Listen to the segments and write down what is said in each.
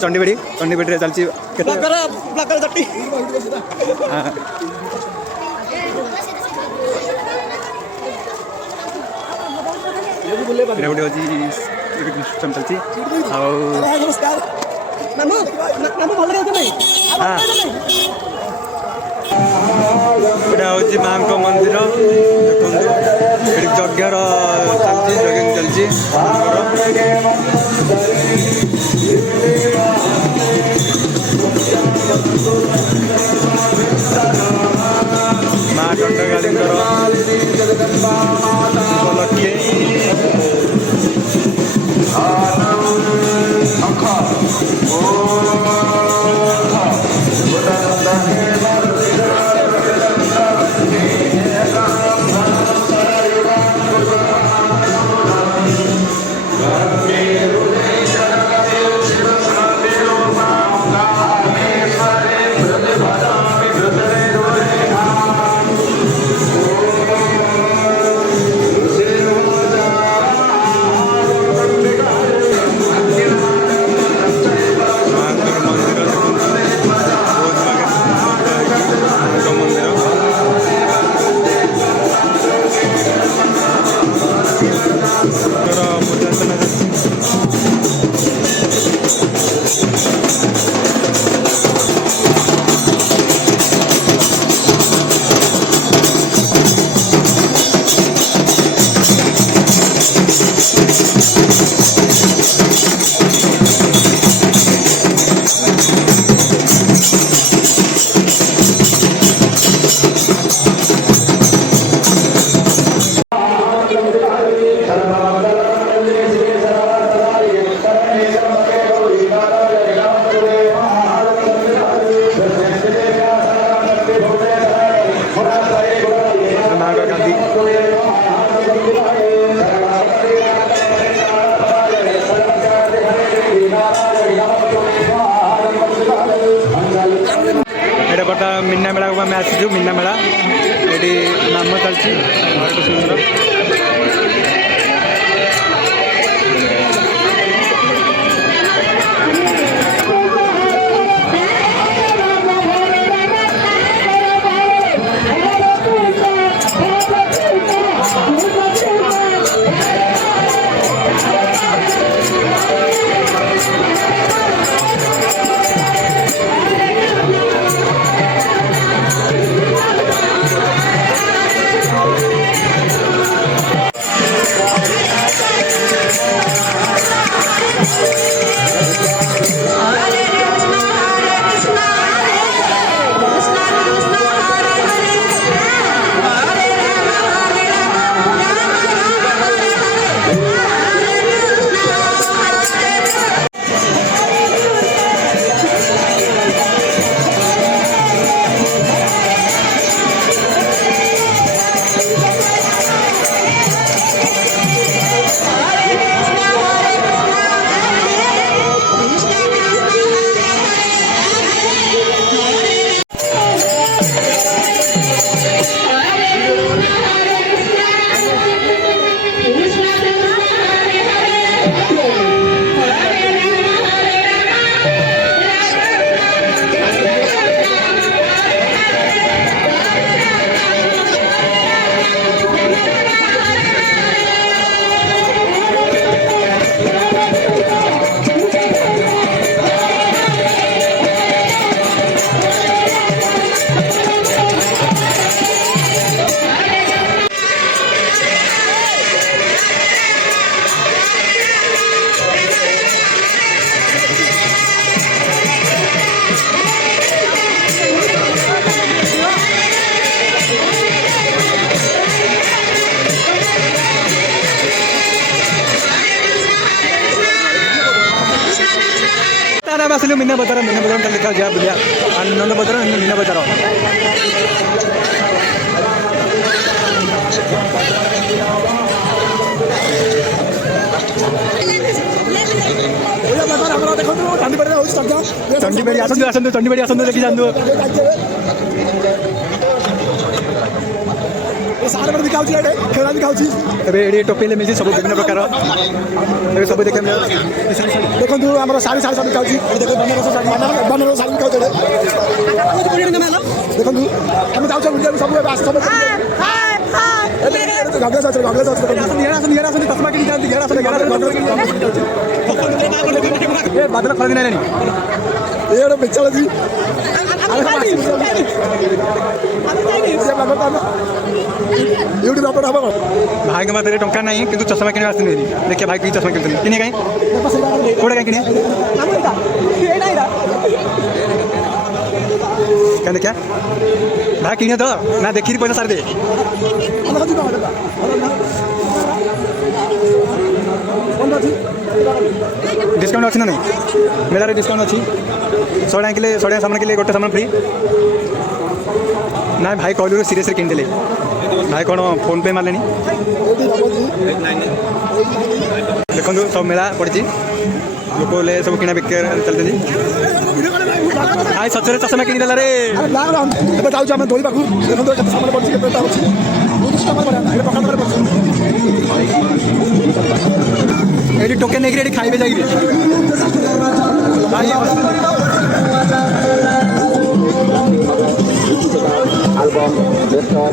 चंडीबेड़ी चंडीबेड़ी चलती गोटे सिस्टम चलती हूँ माँ मंदिर देखो यज्ञर चलती यज्ञ चलती माँ दंडकाली उपलक्षे मीना मेला को आम आसू मीना मेला ये नाम चलती सुंदर आसलू मीना बजार लिखा जा बुलिया नंद बजार मीना बजार चंडीबेड़ी आसतु आसतु चंडीबेड़ी आसतु देखी जातु सारे बड़े दिखाऊँ खेला दिखाऊँ ଏବେ ଏଠି ଟୋପିଲେ ମିଳିଛି ସବୁ ବିଭିନ୍ନ ପ୍ରକାର ଏବେ ସବୁ ଦେଖିବା देखो आम शाढ़ी शाढ़ी सब दिखाऊँ देख बनारस शाढ़ी दिखाऊँ देखो आम जाऊँ बुझे सब सब ବାଦଲ ଖରା ଦିନ ହେଲାଣି ये बेचारा जी यूट्यूब अपलोड हम भाई के पास टंका नहीं किंतु चश्मा किने आसनी देखिए भाई की चश्मा किने किने कहीं कोड़े कहीं किने क्या देखा भाई किने तो ना देखी पैसा सारी दे डिस्काउंट अच्छी ना नहीं मेला डिस्काउंट अच्छी 100 टका के लिए 100 टका सामान के लिए गोटे सामान फ्री ना भाई कहलु सीरीयस किनिदेले भाई कौन फोन पे मारे देखो सब मेला पड़ी लोक सब किना बिक चलते भाई सचरे चश्मा किनिदेला रे जाऊँ आम दोली पाखु देखो सामान पड़ी ये टोकेन नहीं ये खाइबे जाइए album desktop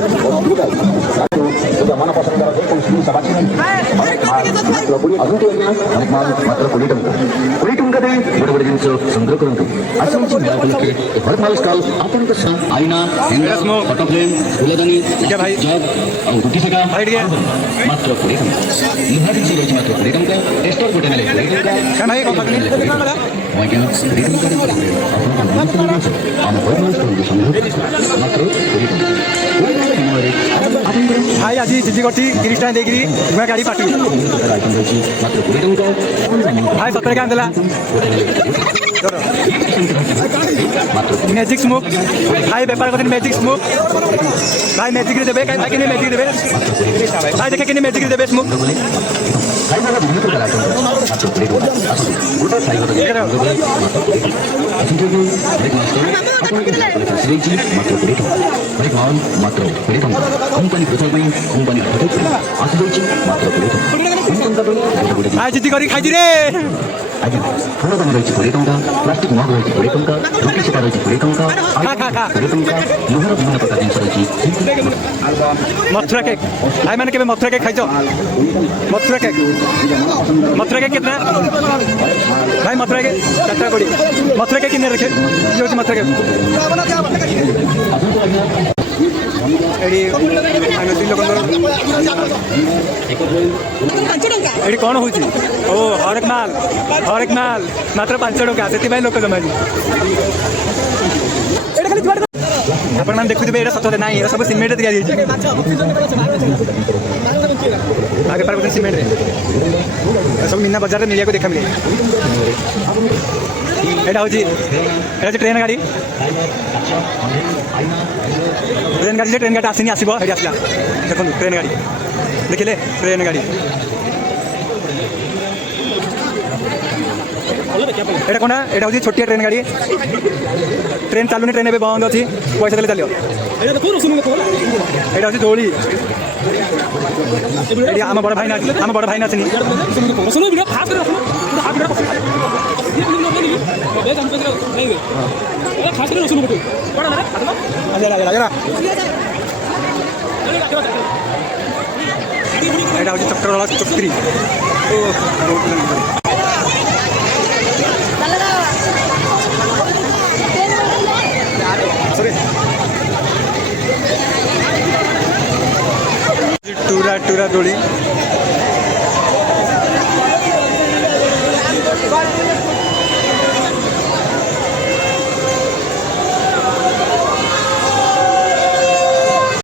sudah mana pasang darah itu sini sahabat sini kalau kulit aku tuh ini anak malu matra kulit tunggu deh beda-beda jenis sendiri kurang tuh asal sih biar kulit baru malu sekali apa nih kesal aina hingga foto frame buladani jab ruti sega matra kulit lihat sih lagi matra kulit tunggu desktop beda nih kan भाई कौन पकड़ने mungkin kulit tunggu apa baru malu sekali sendiri matra भाई आज जिजी कर 30 time देखी मैं गाड़ी party भाई 70 का देला मैजिक स्मोक भाई व्यापार करते मैजिक स्मोक भाई मैजिक देवे भाई के मैजिक देवे भाई देखे कि मैजिक देवे स्मोक भाई जिद्दी करी खाई रे ଆଜ୍ଞା ଫଳ ଦାମ ରହିଛି 20 ଟଙ୍କା ପ୍ଲାଷ୍ଟିକ ମଗ ରହିଛି 20 ଟଙ୍କା ରୁଟି ସେଟା ରହିଛି 20 ଟଙ୍କା 20 ଟଙ୍କା ଲୁହାର ବିଭିନ୍ନ ପ୍ରକାର ଜିନିଷ ରହିଛି मथुरा केक भाई मैंने के मथुरा केक खाइछ मथुरा केक कितना भाई मथुरा केक 4 कोड़ी मथुरा केक किने रखे ये होची मथुरा केक एडी आने दिन लोक एडी कौन होची ओ हर एक माल मात्र 5 टका सेति भाई लोक जमानी आपण मान देखु दिबे एटा सतते नाही एटा सब सिमेंट दिया दिछि आगे पर कोन सिमेंट रे सब मीना बाजार रे मिलिया को देखा मिले एटा होची ट्रेन गाड़ी आसिनी आसीबो एटा आसला देखो ट्रेन गाड़ी देखिले ट्रेन गाड़ी एटा कोना एटा होची छोटिया ट्रेन गाड़ी ट्रेन चालुनी ट्रेन ए बंद अच्छी पैसा देले चलियो एटा होची दोली एटी आम बड़ भाई नाचनी एटा होची चक्कर वाला चक्री टूरा टूरा दोली